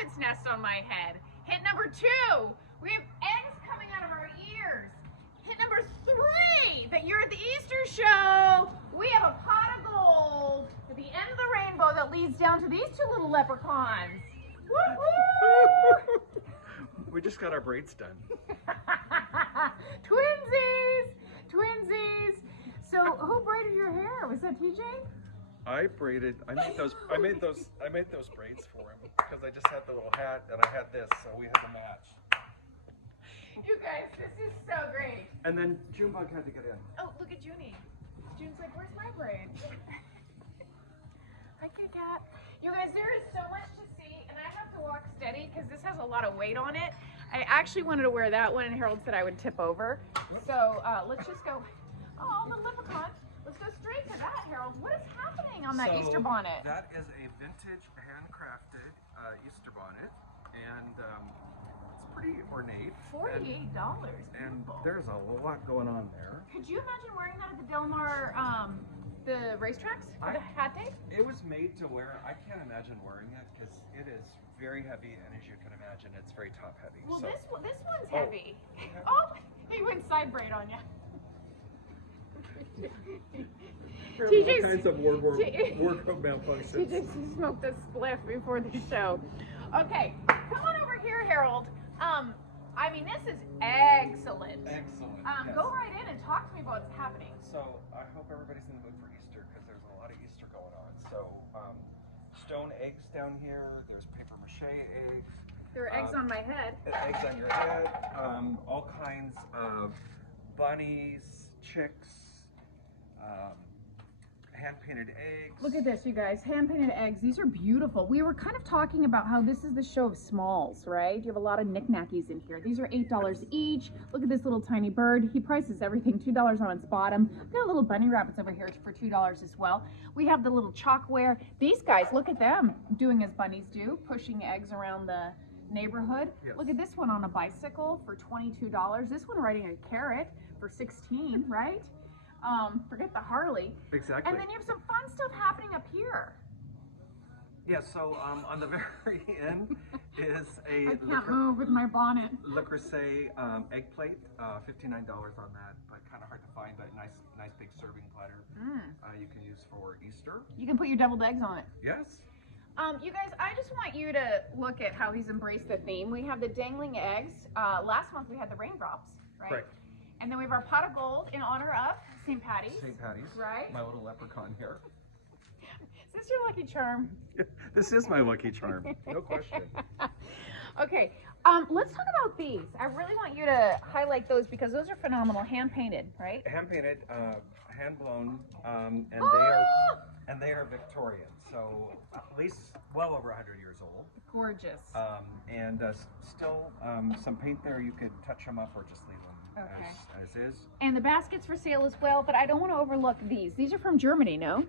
rabbit's nest on my head. Hit number 2, we have eggs coming out of our ears. Hit number 3, that you're at the Easter show. We have a pot of gold at the end of the rainbow that leads down to these 2 little leprechauns. Woo-hoo! We just got our braids done. Twinsies! Twinsies! So who braided your hair? Was that TJ? I made those braids for him because I just had the little hat and I had this, so we had to match. You guys, this is so great. And then Junebug had to get in. Oh, look at Junie. June's like, where's my braid? Hi, Kit Kat. You guys, there is so much to see, and I have to walk steady because this has a lot of weight on it. I actually wanted to wear that one, and Harold said I would tip over. So let's just go. Oh, the leprechaun. Let's go straight to that, Harold. What is happening on that Easter bonnet? That is a vintage handcrafted Easter bonnet, and it's pretty ornate. $48. And there's a lot going on there. Could you imagine wearing that at the Del Mar, the racetracks for the hat day? It was made to wear. I can't imagine wearing it because it is very heavy, and as you can imagine, it's very top heavy. Well, so. this one's heavy. Oh, he went side braid on you. All kinds of wardrobe malfunctions. TJ smoked a spliff before the show. Okay, come on over here, Harold. I mean, this is excellent. Excellent. Yes. Go right in and talk to me about what's happening. So I hope everybody's in the mood for Easter because there's a lot of Easter going on. So stone eggs down here. There's paper mache eggs. There are eggs on my head. Eggs on your head. All kinds of bunnies, chicks, hand-painted eggs. Look at this, you guys. Hand-painted eggs. These are beautiful. We were kind of talking about how this is the show of smalls, right? You have a lot of knickknackies in here. These are $8 each. Look at this little tiny bird. He prices everything $2 on its bottom. We've got little bunny rabbits over here for $2 as well. We have the little chalkware. These guys, look at them doing as bunnies do, pushing eggs around the neighborhood. Yes. Look at this one on a bicycle for $22. This one riding a carrot for $16, right? Forget the Harley. Exactly. And then you have some fun stuff happening up here. Yeah, so on the very end is a I can't move with my bonnet. Le Creuset egg plate, $59 on that, but kind of hard to find, but nice big serving platter you can use for Easter. You can put your deviled eggs on it. Yes. You guys, I just want you to look at how he's embraced the theme. We have the dangling eggs. Last month we had the raindrops, right? Right. And then we have our pot of gold in honor of St. Patty's. St. Patty's. Right. My little leprechaun here. Is this your lucky charm? This is my lucky charm, no question. Okay, let's talk about these. I really want you to highlight those because those are phenomenal, hand painted, right? Hand painted, hand blown, and they are Victorian, so at least well over 100 years old. Gorgeous. And still some paint there. You could touch them up or just leave them as is. And the basket's for sale as well, but I don't want to overlook these. These are from Germany, no?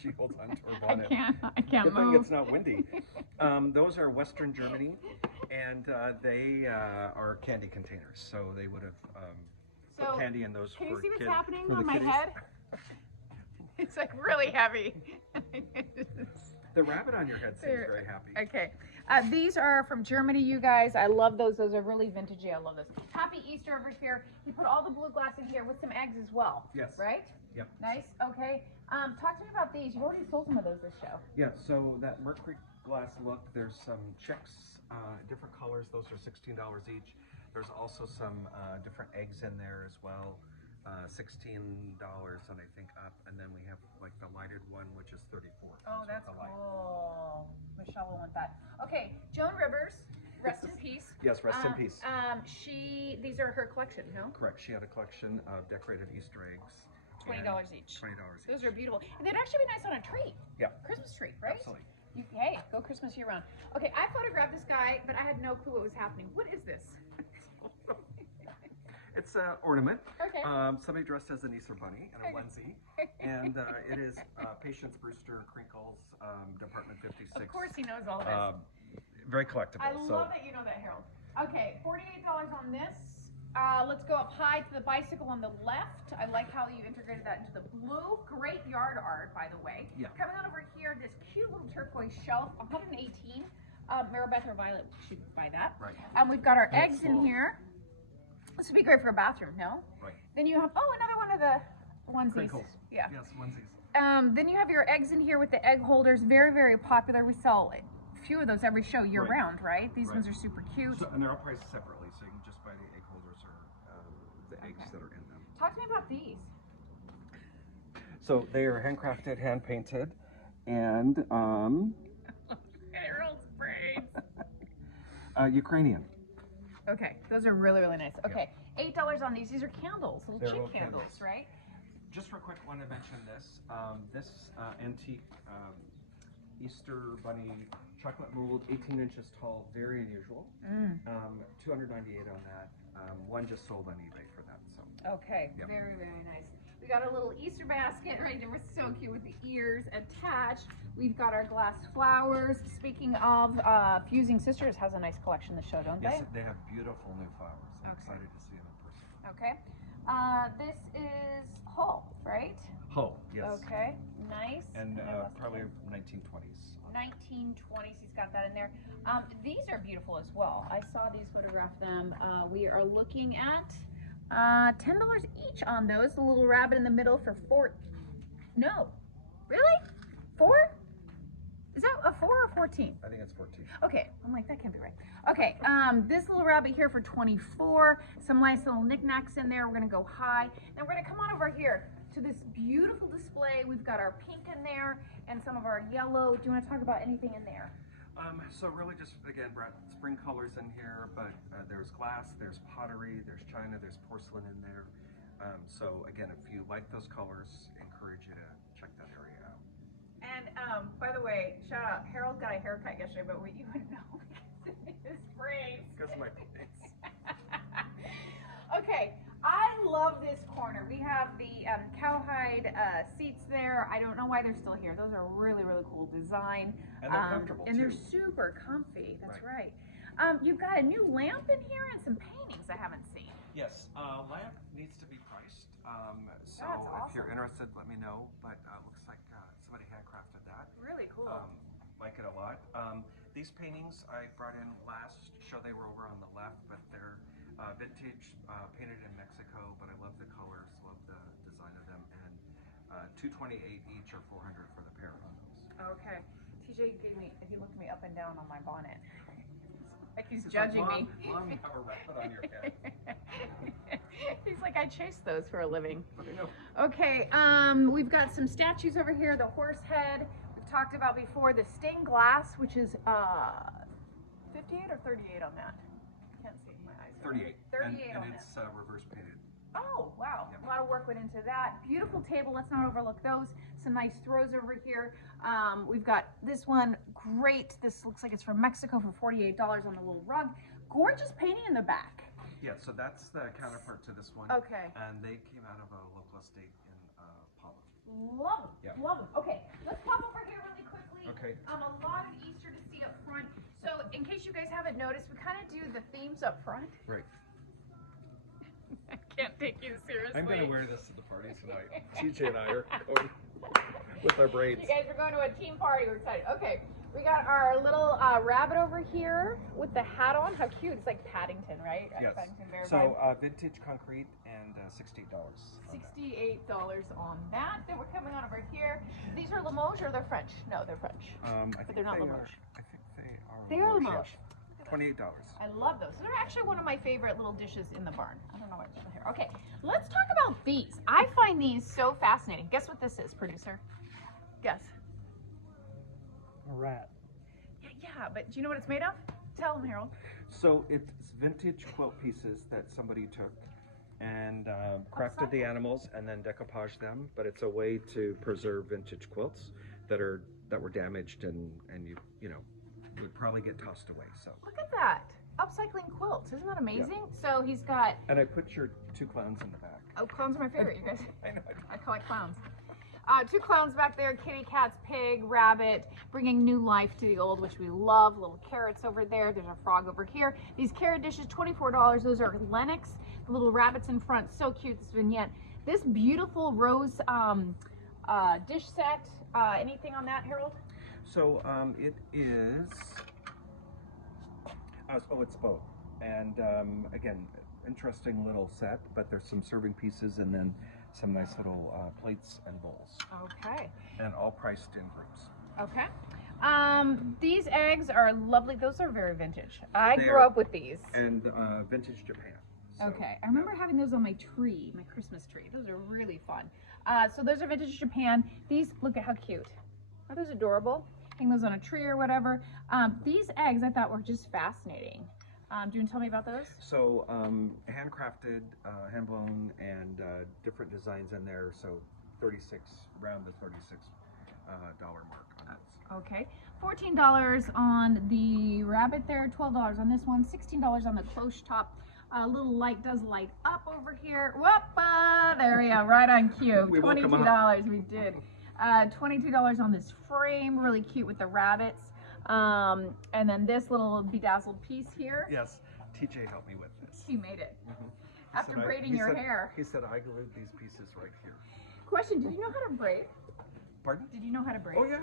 She holds on to her bonnet. I can't Good move. thing it's not windy. Those are Western Germany, and they are candy containers. So they would have put candy in those. Can for you see what's kids, happening for on the my kiddies. head? It's like really heavy. The rabbit on your head seems very happy. Okay. These are from Germany, you guys. I love those. Those are really vintagey. I love this. Happy Easter over here. You put all the blue glass in here with some eggs as well. Yes. Right? Yep. Nice. Okay. Talk to me about these. You already sold some of those this show. Yeah, so that mercury glass look, there's some chicks, different colors. Those are $16 each. There's also some different eggs in there as well. $16 and I think up, and then we have like the lighted one, which is $34. Oh, that's cool. Michelle will want that. Okay, Joan Rivers, rest in peace. Yes, rest in peace. These are her collection, no? Correct. She had a collection of decorated Easter eggs. $20 each. $20 each. Those are beautiful. And they'd actually be nice on a tree. Yeah. Christmas tree, right? Absolutely. Hey, go Christmas year round. Okay, I photographed this guy, but I had no clue what was happening. What is this? It's an ornament. Okay. Somebody dressed as an Easter bunny in a onesie. And it is Patience Brewster Crinkles, Department 56. Of course he knows all this. Very collectible. I love that you know that, Harold. Okay, $48 on this. Let's go up high to the bicycle on the left. I like how you integrated that into the blue. Great yard art, by the way. Yeah. Coming on over here, this cute little turquoise toy shelf, 118. Mary Beth or Violet should buy that. Right. We've got our And it's eggs in small. here. This would be great for a bathroom, no? Right. Then you have, oh, another one of the onesies. Crinkles. Yeah. Yes, onesies. Then you have your eggs in here with the egg holders. Very, very popular. We sell a few of those every show year Right. round, right? These Right. ones are super cute. So, and they're all priced separately, so you can just buy the egg holders or the eggs Okay. that are in them. Talk to me about these. So they are handcrafted, hand painted, and Harold's braids. Ukrainian. Okay, those are really, really nice. Okay, $8 on these. These are candles, little They're cheap little candles, candles. right? Just real quick, want to mention this. This antique Easter bunny chocolate mold, 18 inches tall, very unusual. 298 on that. One just sold on eBay for that. So Okay, Yep. very, very nice. We got our little Easter basket right there. We're so cute with the ears attached. We've got our glass flowers. Speaking of, Fusing Sisters has a nice collection to show, don't yes, they? they have beautiful new flowers. I'm Okay. excited to see them in person. Okay. This is Hull, right? Hull, yes. Okay, nice. And I lost the probably name. 1920s. 1920s, he's got that in there. These are beautiful as well. I saw these, photograph them. We are looking at $10 each on those. The little rabbit in the middle for no, really? 4? Is that a 4 or 14? I think it's 14. Okay, I'm like, that can't be right. Okay, this little rabbit here for 24. Some nice little knickknacks in there. We're gonna go high. And we're gonna come on over here to this beautiful display. We've got our pink in there and some of our yellow. Do you wanna talk about anything in there? So really just, again, Brett, spring colors in here, but there's glass, there's pottery, there's china, there's porcelain in there. So again, if you like those colors, encourage you to check that area out. And by the way, shout out, Harold got a haircut yesterday, but you wouldn't know because of his braids. Because of my points. Okay, I love this corner. We have the cowhide seats there. I don't know why they're still here. Those are really, really cool design. And they're comfortable, and they're too. super comfy. That's Right. right. You've got a new lamp in here and some paintings I haven't seen. Yes, lamp needs to be priced. So That's if you're awesome. interested, let me know. But looks like somebody handcrafted that. Really cool. Like it a lot. These paintings I brought in last show. They were over on the left, but they're vintage, painted in Mexico. But I love the colors, love the design of them, and $228 each or $400 for the pair on those. Okay. TJ he looked me up and down on my bonnet. Like he's It's judging like, me. Mom, you have a rabbit on your head. He's like, I chase those for a living. I know. Okay, we've got some statues over here. The horse head we've talked about before. The stained glass, which is 58 or 38 on that. Can't see my eyes. 38. 38 on and that. it's reverse painted. Oh, wow. Yep. A lot of work went into that. Beautiful table. Let's not overlook those. Some nice throws over here. We've got this one. Great. This looks like it's from Mexico for $48 on the little rug. Gorgeous painting in the back. Yeah, so that's the counterpart to this one. Okay. And they came out of a local estate in Pollock. Love them. Yeah. Love them. Okay. Let's pop over here really quickly. Okay. A lot of Easter to see up front. So in case you guys haven't noticed, we kind of do the themes up front. Right. I can't take you seriously. I'm going to wear this to the party tonight. TJ and I are going with our braids. You guys are going to a team party. We're excited. Okay, we got our little rabbit over here with the hat on. How cute! It's like Paddington, right? Yes. Paddington Bear So vibe. vintage concrete and $68. $68 on that. Then we're coming on over here. These are Limoges or they're French? No, they're French. But they're not Limoges. I think they are. They are Limoges, Limoges. yes. $28. I love those. They're actually one of my favorite little dishes in the barn. I don't know what's here. Okay, let's talk about these. I find these so fascinating. Guess what this is, producer? Guess. A rat. Yeah, but do you know what it's made of? Tell them, Harold. So it's vintage quilt pieces that somebody took and crafted the animals and then decoupaged them. But it's a way to preserve vintage quilts that were damaged and you know would probably get tossed away. So. Look at that. Upcycling quilts. Isn't that amazing? So he's got, And I put your two clowns in the back. oh, clowns are my favorite, you guys. I know. I collect clowns. Two clowns back there, kitty, cats, pig, rabbit, bringing new life to the old, which we love. Little carrots over there. There's a frog over here. These carrot dishes, $24. Those are Lennox. The little rabbits in front. So cute, this vignette. This beautiful rose dish set. Anything on that, Harold? So it is. Oh, it's both. And again, interesting little set. But there's some serving pieces and then some nice little plates and bowls. Okay. And all priced in groups. Okay. These eggs are lovely. Those are very vintage. I They grew are- up with these. And vintage Japan. So, Okay, I remember having those on my tree, my Christmas tree. Those are really fun. So those are vintage Japan. These, look at how cute. Are those adorable? Hang those on a tree or whatever. These eggs I thought were just fascinating. Do you want to tell me about those? So handcrafted, hand blown, and different designs in there. So 36, round the $36 mark on those. Okay, $14 on the rabbit there, $12 on this one, $16 on the cloche top. Little light does light up over here. Whoop! There we go, right on cue. We woke 'em up. $22, we did. $22 on this frame, really cute with the rabbits. And then this little bedazzled piece here. Yes, TJ helped me with this. You made it. Mhm. After He said braiding he your said- hair. He said I glued these pieces right here. Question, did you know how to braid? Pardon? Did you know how to braid? Oh yeah.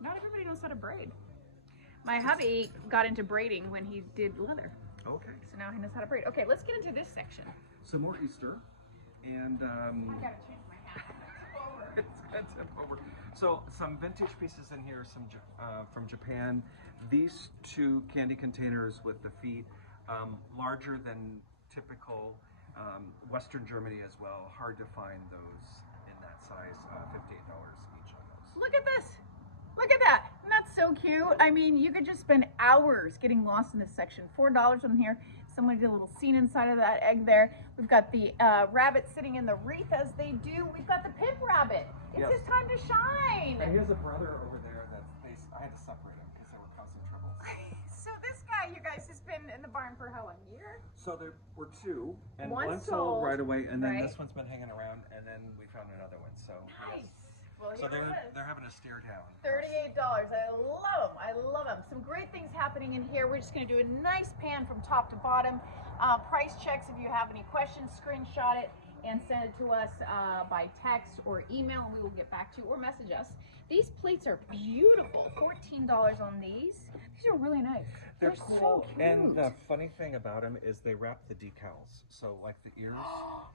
Not everybody knows how to braid. My hubby got into braiding when he did leather. Okay. So now he knows how to braid. Okay, let's get into this section. Some more Easter, and I gotta change my hat. it's gonna tip over. So some vintage pieces in here, some from Japan. These two candy containers with the feet, larger than typical. Western Germany as well. Hard to find those in that size. $58 each on those. Look at this. Look at that. Isn't that so cute? I mean, you could just spend hours getting lost in this section. $4 on here. Somebody did a little scene inside of that egg there. We've got the rabbit sitting in the wreath as they do. We've got the pimp rabbit. It's Yes. his time to shine. And here's a brother over there that I had to separate him because they were causing trouble. So this guy, you guys, has been in the barn for how long? A year? So there were two, and One one sold, sold right away, and then right? this one's been hanging around, and then we found another one. So Nice. Well, so here it is. they're having a steer down. $38. I love them. I love them. Some great things happening in here. We're just going to do a nice pan from top to bottom. Price checks. If you have any questions, screenshot it and send it to us by text or email, and we will get back to you, or message us. These plates are beautiful. $14 on these. These are really nice. They're so cool. cute. And the funny thing about them is they wrap the decals. So like the ears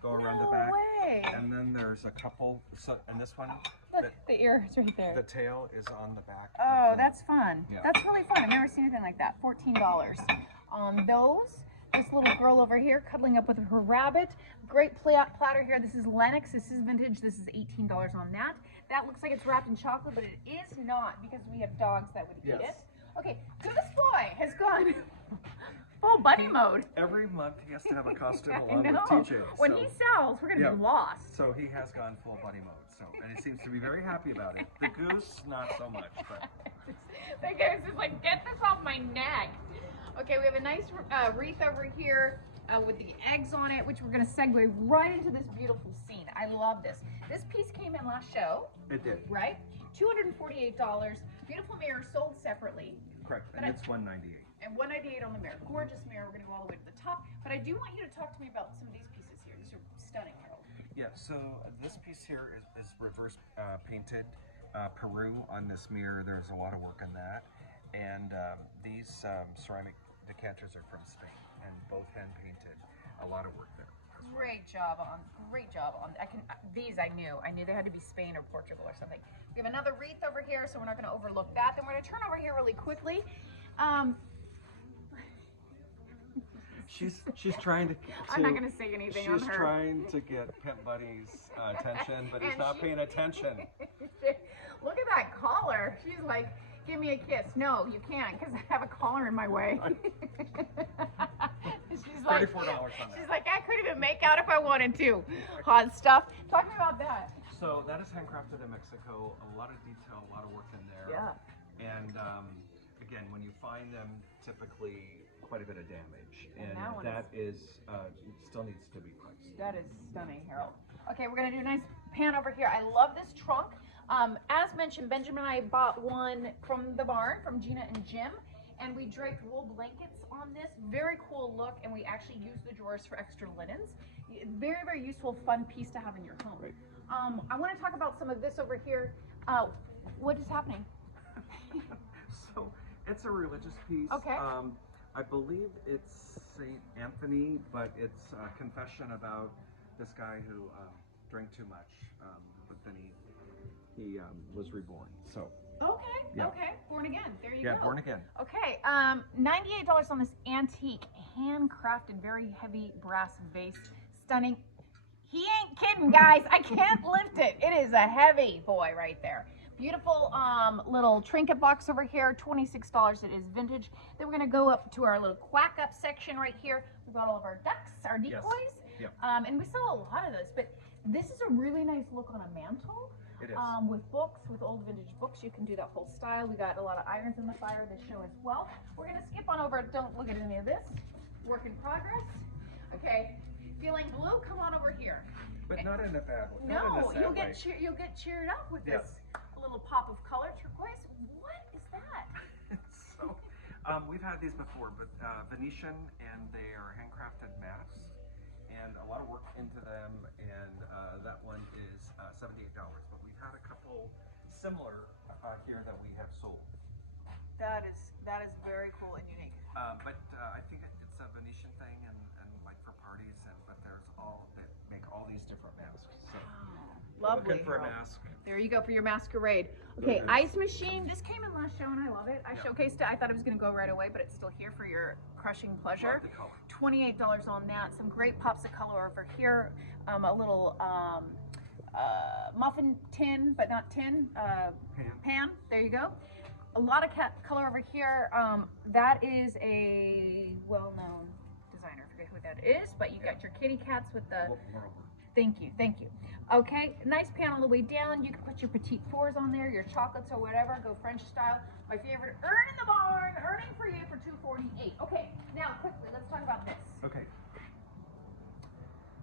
go around No the back, way. and then there's a couple. So and this one, Look, the ear is right there. the tail is on the back. Oh, of the- that's fun. Yeah. That's really fun. I've never seen anything like that. $14 on those. This little girl over here cuddling up with her rabbit. Great platter here. This is Lennox. This is vintage. This is $18 on that. That looks like it's wrapped in chocolate, but it is not because we have dogs that would eat Yes. it. Okay, Goose Boy has gone full bunny mode. Every month he has to have a costume I along know. with TJ. When so, he sells, we're gonna be lost. So he has gone full bunny mode. So and he seems to be very happy about it. The goose, not so much, but. The goose is like, get this off my neck. Okay, we have a nice wreath over here with the eggs on it, which we're gonna segue right into this beautiful scene. I love this. This piece came in last show, It did. right? $248. Beautiful mirror sold separately, Correct. But And I- it's $198. and $198 on the mirror. Gorgeous mirror. We're gonna go all the way to the top. But I do want you to talk to me about some of these pieces here. These are stunning, Harold. Yeah, so this piece here is reverse painted Peru on this mirror. There's a lot of work on that. And these ceramic decanters are from Spain and both hand painted. A lot of work there. Great job on. These I knew they had to be Spain or Portugal or something. We have another wreath over here, so we're not going to overlook that. Then we're going to turn over here really quickly. She's trying to. I'm not going to say anything on She's her. trying to get Pimp Buddy's attention, but he's And not she- paying attention. Look at that collar. She's like, give me a kiss. No, you can't because I have a collar in my way. She's like, $34 on that. she's like, I couldn't even make out if I wanted to. Hot stuff. Talk to me about that. So that is handcrafted in Mexico. A lot of detail, a lot of work in there. Yeah. And again, when you find them, typically quite a bit of damage, And and that one that is still needs to be priced. That is stunning, Harold. Okay, we're gonna do a nice pan over here. I love this trunk. As mentioned, Benjamin and I bought one from the barn, from Gina and Jim, and we draped wool blankets on this. Very cool look, and we actually used the drawers for extra linens. Very, very useful, fun piece to have in your home. Right. I want to talk about some of this over here. What is happening? So it's a religious piece. Okay. I believe it's Saint Anthony, but it's a confession about this guy who drank too much, but then he was reborn. So Okay, Yeah. okay. Born again. There you yeah, go. born again. Okay, $98 on this antique, handcrafted, very heavy brass vase. Stunning. He ain't kidding, guys. I can't lift it. It is a heavy boy right there. Beautiful little trinket box over here, $26. It is vintage. Then we're gonna go up to our little quack up section right here. We've got all of our ducks, our decoys. Yep. And we sell a lot of those, but this is a really nice look on a mantle. It is. With books, with old vintage books, you can do that whole style. We got a lot of irons in the fire this show as well. We're gonna skip on over, don't look at any of this. Work in progress. Okay, feeling blue, come on over here. But not in a bad way. No, you'll get cheered up with Yes. this little pop of color. Turquoise, what is that? So, we've had these before, but Venetian, and they are handcrafted masks, and a lot of work into them, and that one is $78. But we've had a couple similar here that we have sold. That is very cool and unique. But I think it's a Venetian thing, and like for parties, but there's all that make all these different masks. So, Lovely. looking for a mask. There you go for your masquerade. Okay, There it ice machine. This came in last show and I love it. I Yeah. showcased it. I thought it was going to go right away, but it's still here for your crushing pleasure. Love the color. $28 on that. Some great pops of color over here. A little muffin tin, but not tin. Pan. There you go. A lot of color over here. That is a well-known designer. I forget who that is, but you got your kitty cats with the. Moreover. Thank you. Okay, nice pan all the way down. You can put your petite fours on there, your chocolates or whatever. Go French style. My favorite, Earn in the Barn, earning for you for $248. Okay, now quickly, let's talk about this. Okay.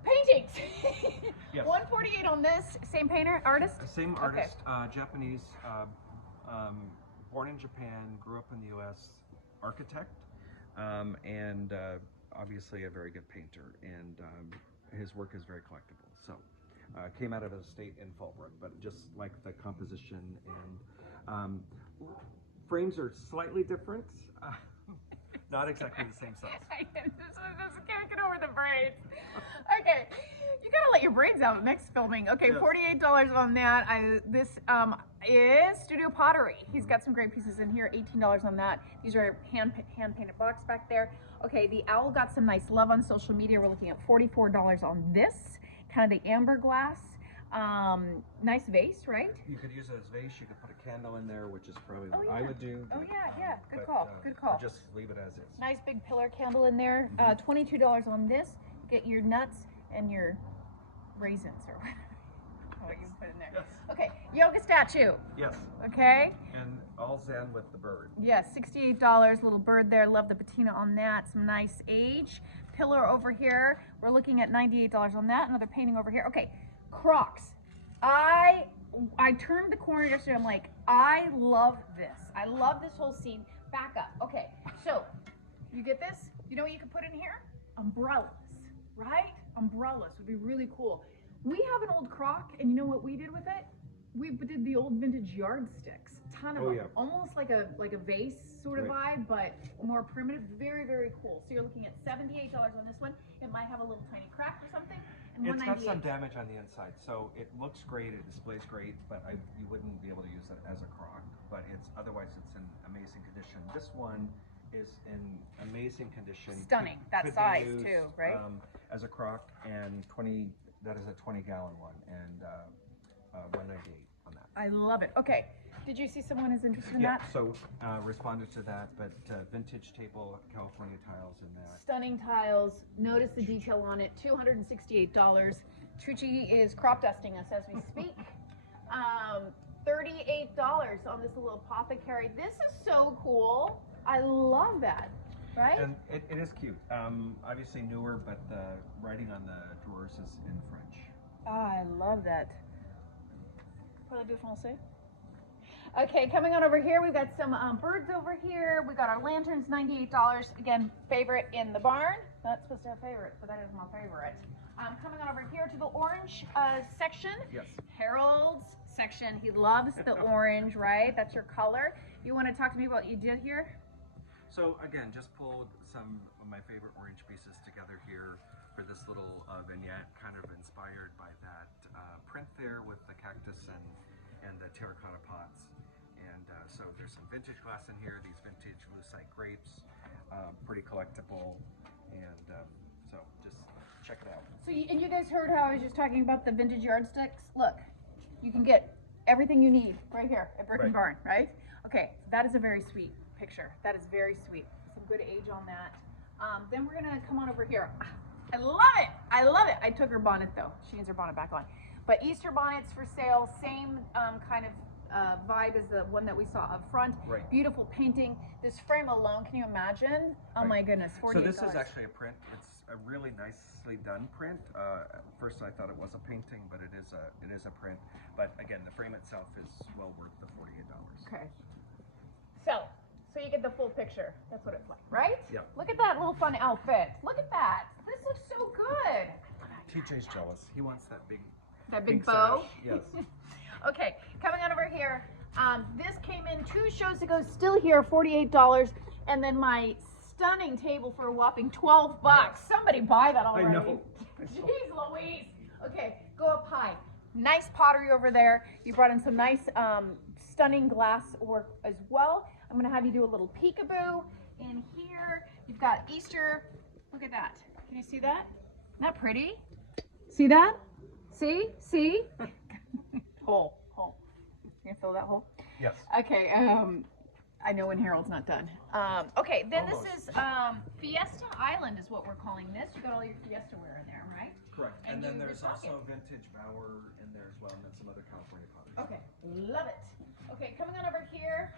Paintings. Yes. $148 on this. Same painter, artist. Same Okay. artist, Japanese, born in Japan, grew up in the U.S., architect, and obviously a very good painter. And his work is very collectible. So, came out of a state in Fallbrook, but just like the composition and frames are slightly different. Not exactly the same size. This can't get over the braids. Okay, you gotta let your braids out next filming. Okay, Yes. $48 on that. This is Studio Pottery. He's got some great pieces in here. $18 on that. These are hand painted box back there. Okay, the owl got some nice love on social media. We're looking at $44 on this, kind of the amber glass. Nice vase, right? You could use it as vase. You could put a candle in there, which is probably what Oh, I yeah. would do. Oh, but, yeah. Good but, call, good call. Or just leave it as is. Nice big pillar candle in there. $22 on this. Get your nuts and your raisins or what you put in there. Yes. Okay, yoga statue. Yes. Okay. And all zen with the bird. Yes, $68. Little bird there. Love the patina on that. Some nice age. Pillar over here. We're looking at $98 on that. Another painting over here. Okay, Crocs. I turned the corner yesterday. I'm like, I love this. I love this whole scene. Back up. Okay, so you get this? You know what you can put in here? Umbrellas, right? Umbrellas would be really cool. We have an old Croc, and you know what we did with it? We did the old vintage yardsticks. Ton of Oh, them. yeah. Almost like a vase sort of vibe, but more primitive. Very, very cool. So you're looking at $78 on this one. It might have a little tiny crack or something. And It's got some $198. damage on the inside, so it looks great, it displays great, but you wouldn't be able to use it as a crock. But otherwise it's in amazing condition. This one is in amazing condition. Stunning. That Could be size used, too, right? As a crock, and that is a 20-gallon one, and $198 on that. I love it. Okay. Did you see someone is interested in Yeah, that? so responded to that, but vintage table California tiles in that. Stunning tiles. Notice the detail on it. $268. Trucci is crop dusting us as we speak. $38 on this little apothecary. This is so cool. I love that. Right? And it is cute. Obviously newer, but the writing on the drawers is in French. Oh, I love that. Parlez-vous français? Okay, coming on over here, we've got some birds over here. We got our lanterns, $98. Again, favorite in the barn. Not supposed to have favorite, but that is my favorite. Coming on over here to the orange section. Yes. Harold's section. He loves the orange, right? That's your color. You want to talk to me about what you did here? So again, just pulled some of my favorite orange pieces together here for this little vignette, kind of inspired by that print there with the cactus and the terracotta pots. And so there's some vintage glass in here, these vintage lucite grapes, pretty collectible, and so just check it out. So, and you guys heard how I was just talking about the vintage yardsticks? Look, you can get everything you need right here at Brick and Barn, right? Okay, that is a very sweet picture. That is very sweet. Some good age on that. Then we're gonna come on over here. I love it. I love it. I took her bonnet though. She needs her bonnet back on. But Easter bonnets for sale. Same kind of vibe as the one that we saw up front. Right. Beautiful painting. This frame alone, can you imagine? Oh my goodness, $48. So this is actually a print. It's a really nicely done print. At first I thought it was a painting, but it is a print. But again, the frame itself is well worth the $48. Okay. So you get the full picture. That's what it's like, right? Yep. Look at that little fun outfit. Look at that. This looks so good. TJ's jealous. He wants that big Big bow. Sash. Yes. Okay, coming on over here. This came in 2 shows ago, still here, $48. And then my stunning table for a whopping $12. Yes. Somebody buy that already. I know. Jeez Louise. Okay, go up high. Nice pottery over there. You brought in some nice stunning glass work as well. I'm gonna have you do a little peekaboo in here. You've got Easter. Look at that. Can you see that? Isn't that pretty? See that? See? Hole. You gonna fill that hole? Yes. Okay, I know when Harold's not done. Okay, then Almost. This is Fiesta Island is what we're calling this. You got all your Fiesta wear in there, right? Correct. And And then you there's restock also vintage Bauer in there as well, and then some other California pottery. Okay, love it. Okay, coming on over here,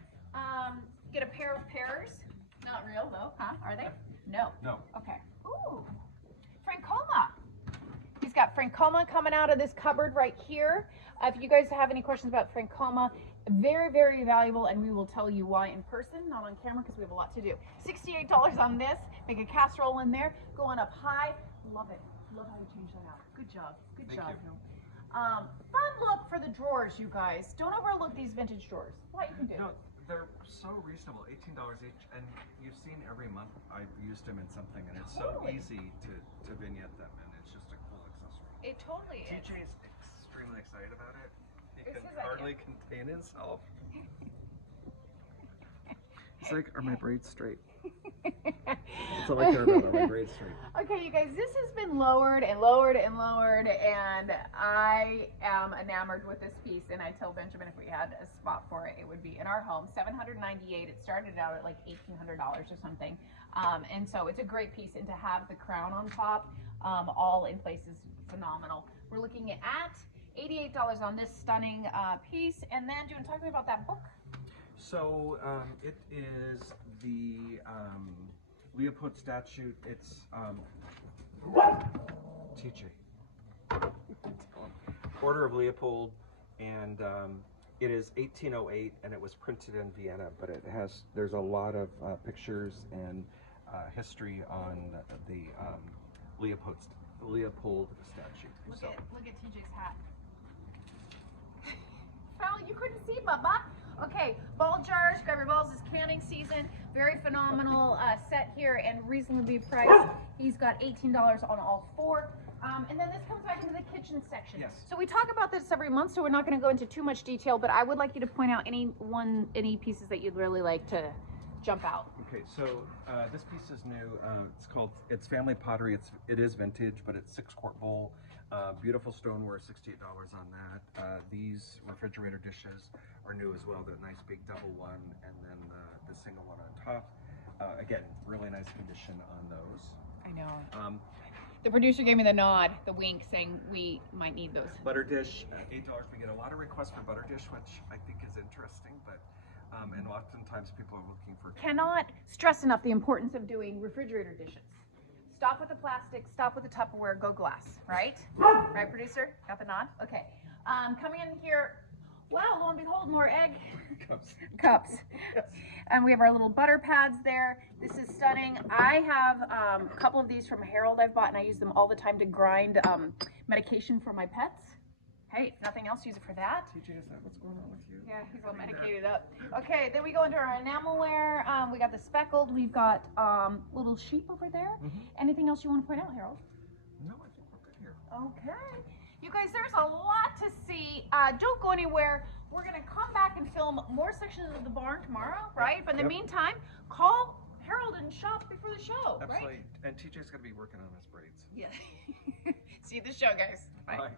get a pair of pears. Not real though, huh? Are they? No. No. Okay. Ooh, Francoma. He's got Francoma coming out of this cupboard right here. If you guys have any questions about Francoma, very, very valuable, and we will tell you why in person, not on camera, because we have a lot to do. $68 on this. Make a casserole in there. Going up high. Love it. Love how you changed that out. Good job. Good Thank job. you. Fun look for the drawers, you guys. Don't overlook these vintage drawers. What you can do. No, they're so reasonable, $18 each, and you've seen every month I've used them in something, and it's Totally. so easy to vignette them, and it's just a cool accessory. It totally is. TJ's extremely excited about it. He It's can his idea. hardly contain himself. It's like, are my braids straight? That's all I care about, are my braids straight? Okay, you guys, this has been lowered and lowered and lowered, and I am enamored with this piece. And I tell Benjamin if we had a spot for it, it would be in our home. $798. It started out at like $1,800 or something, and so it's a great piece. And to have the crown on top, all in place, is phenomenal. We're looking at $88 on this stunning piece. And then, do you want to talk to me about that book? So it is the Leopold statue. It's TJ. Order of Leopold, and it is 1808, and it was printed in Vienna. But there's a lot of pictures and history on the Leopold statue. Look So at TJ's hat. Well, you couldn't see, Bubba. Okay, ball jars, grab your balls. It's canning season. Very phenomenal set here and reasonably priced. He's got $18 on all 4. And then this comes back into the kitchen section. Yes. So we talk about this every month, so we're not going to go into too much detail, but I would like you to point out any pieces that you'd really like to jump out. okay, so this piece is new. It's family pottery. It is vintage, but it's 6-quart bowl. Beautiful stoneware, $68 on that. These refrigerator dishes are new as well. The nice big double one, and then the single one on top. Again, really nice condition on those. I know. The producer gave me the nod, the wink, saying we might need those. Butter dish, $8. We get a lot of requests for butter dish, which I think is interesting, but and oftentimes people are looking for. Cannot stress enough the importance of doing refrigerator dishes. Stop with the plastic, stop with the Tupperware, go glass, right? Right, producer? Got the nod? Okay. Coming in here, wow, lo and behold, more egg cups. Yes. And we have our little butter pads there. This is stunning. I have a couple of these from Harold I've bought, and I use them all the time to grind medication for my pets. Hey, if nothing else, use it for that. TJ, is that what's going on with you? Yeah, he's all medicated up. Okay, then we go into our enamelware. We got the speckled. We've got little sheep over there. Anything else you want to point out, Harold? No, I think we're good here. Okay. You guys, there's a lot to see. Don't go anywhere. We're going to come back and film more sections of the barn tomorrow, right? But in the meantime, call Harold and shop before the show, Absolutely. right? And TJ's going to be working on his braids. Yeah. See you at the show, guys. Bye. Bye.